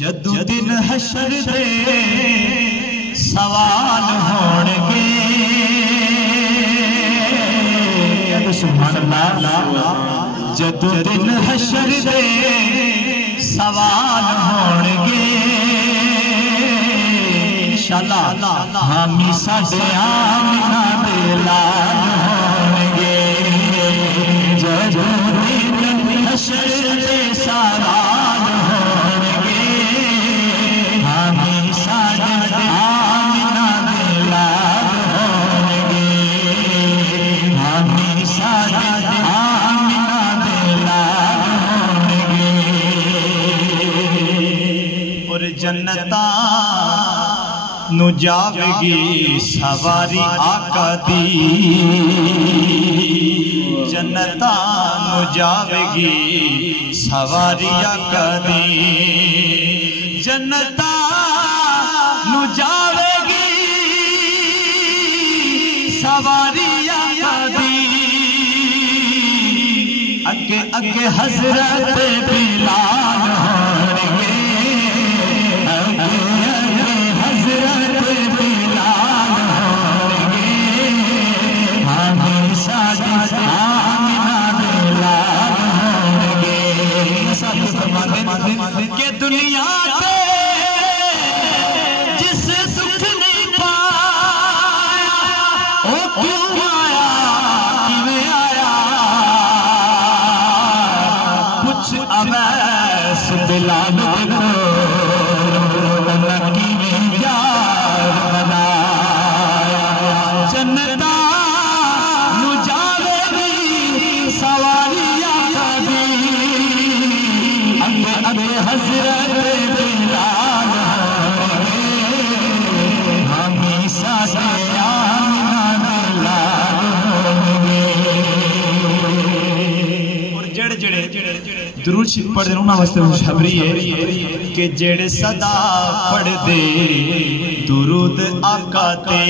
जदू दिन हशर दे सवाल होणगे, सुभान अल्लाह। जदू दिन हशर दे सवाल होणगे, इंशाअल्लाह हामी साडे आमिना दे लाल होणगे। जदू दिन हशर दे सवाल होणगे, हामी साडे आमिना दे लाल होणगे। हामी साडे आमिना दे लाल होणगे। और जन्नता नु जावेगी सवारी आका दी, जन्नता नु जावेगी सवारी आका दी। जन्नता नु जावेगी सवारी आका दी। अगे अगे हजरत बिलाल होणगे, के दुनिया पे जिसे सुख नहीं पाया वो क्यों आया किवें आया। कुछ अवैस बिलाल को किवें यार बनाया। जन्नता नु जावेगी सवारियां कभी, अगे हजरत बिलाल होणगे। हामी साडे आमिना दे लाल होणगे। और जेड़े जेड़े दुरूद शरीफ पढ़दे उन्हां वास्ते खुशखबरी है कि जेड़े सदा पढ़दे दुरूद आका ते,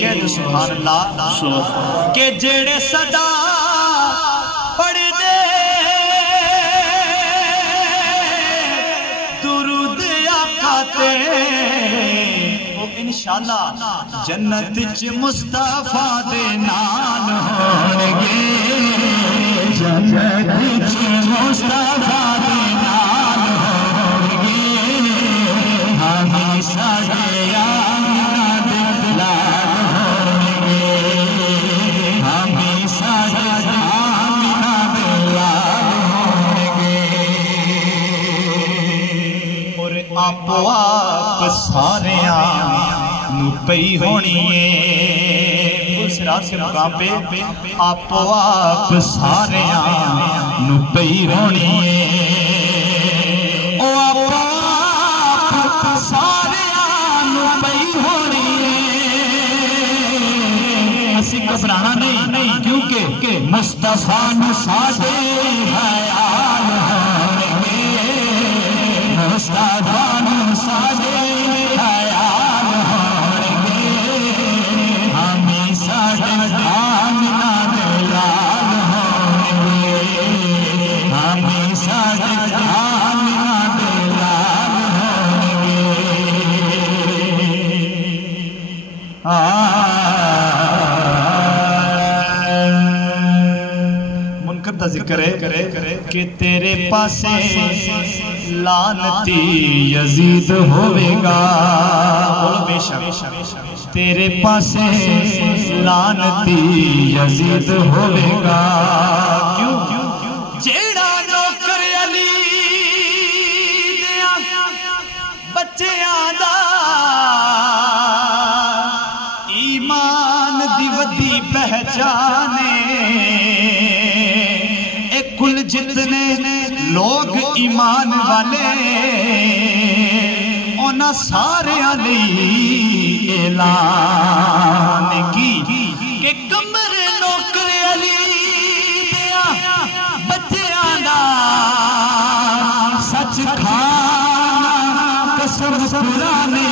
कह दो सुभान अल्लाह। के जेड़े सदा पढ़दे दुरूद आका ते, वो इंशाअल्लाह जन्नत च मुस्तफा दे नाल होणगे। जन्नत च मुस्तफा दे नाल होणगे। हामी साडे आमिना दे लाल होणगे। हामी साडे आमिना दे लाल होणगे। और आपो आप सारियां नू पई होनी है सिरात के मुकाम पे। आपो आप सारियां नू पई होनी है। ओ आपो आप सारियां नू पई होनी है। असी घबराना नहीं, क्योंकि मुस्तफा नू साडे हयाल होणगे। मुस्तफा नू साडे हयाल होणगे। हामी साडे आमिना दे लाल होणगे। हामी साडे आमिना दे लाल होणगे। मुनकर दा जिक्र है कि तेरे पासे लानती यजीद होवेगा। बोलो बेशक तेरे पासे लानती यजीद होवेगा। क्यों? जेड़ा नौकर अली दिया बच्चियां दा ईमान दी वदी पहचाने। एक कुल जितने लोग ईमान वाले उन्हां सारियां लई ऐलान की कि कमर नौकर अली दिया बच्चियां दा सच खाना कसम पुराने।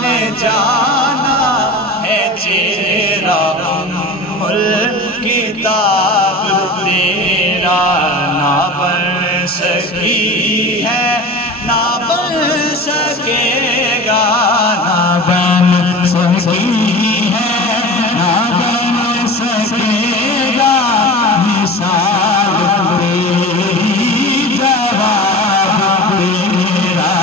ने जाना है चेहरा उम्मुल किताब तेरा, ना बन सकी है ना बन सकेगा, ना बन सकी है ना बन सकेगा, मिसाल तेरी जवाब तेरा,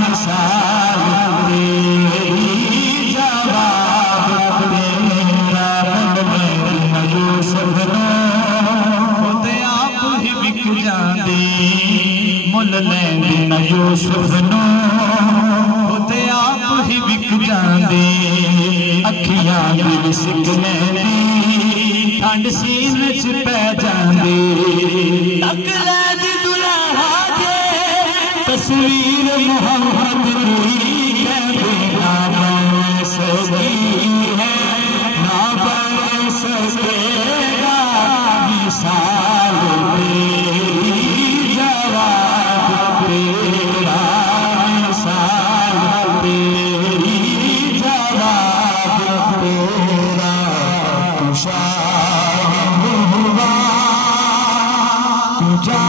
मिसाल तेरी जवाब तेरा। यूसुफ खुद आप ही बिक जांदे, मुल लैंदे न यूसुफ नो, खुद आप ही बिक जांदे, अखियां भी सिक लैंदी, ठंड सीने च पै जांदी, तक लैंदी दुल्हा दे तस्वीर मोहम्मद दी, कहंदे ना बन सकी है ना बन सकेगा, मिसाल तेरी जवाब तेरा, मिसाल तेरी जवाब तेरा। तू शाह हुआ तू जा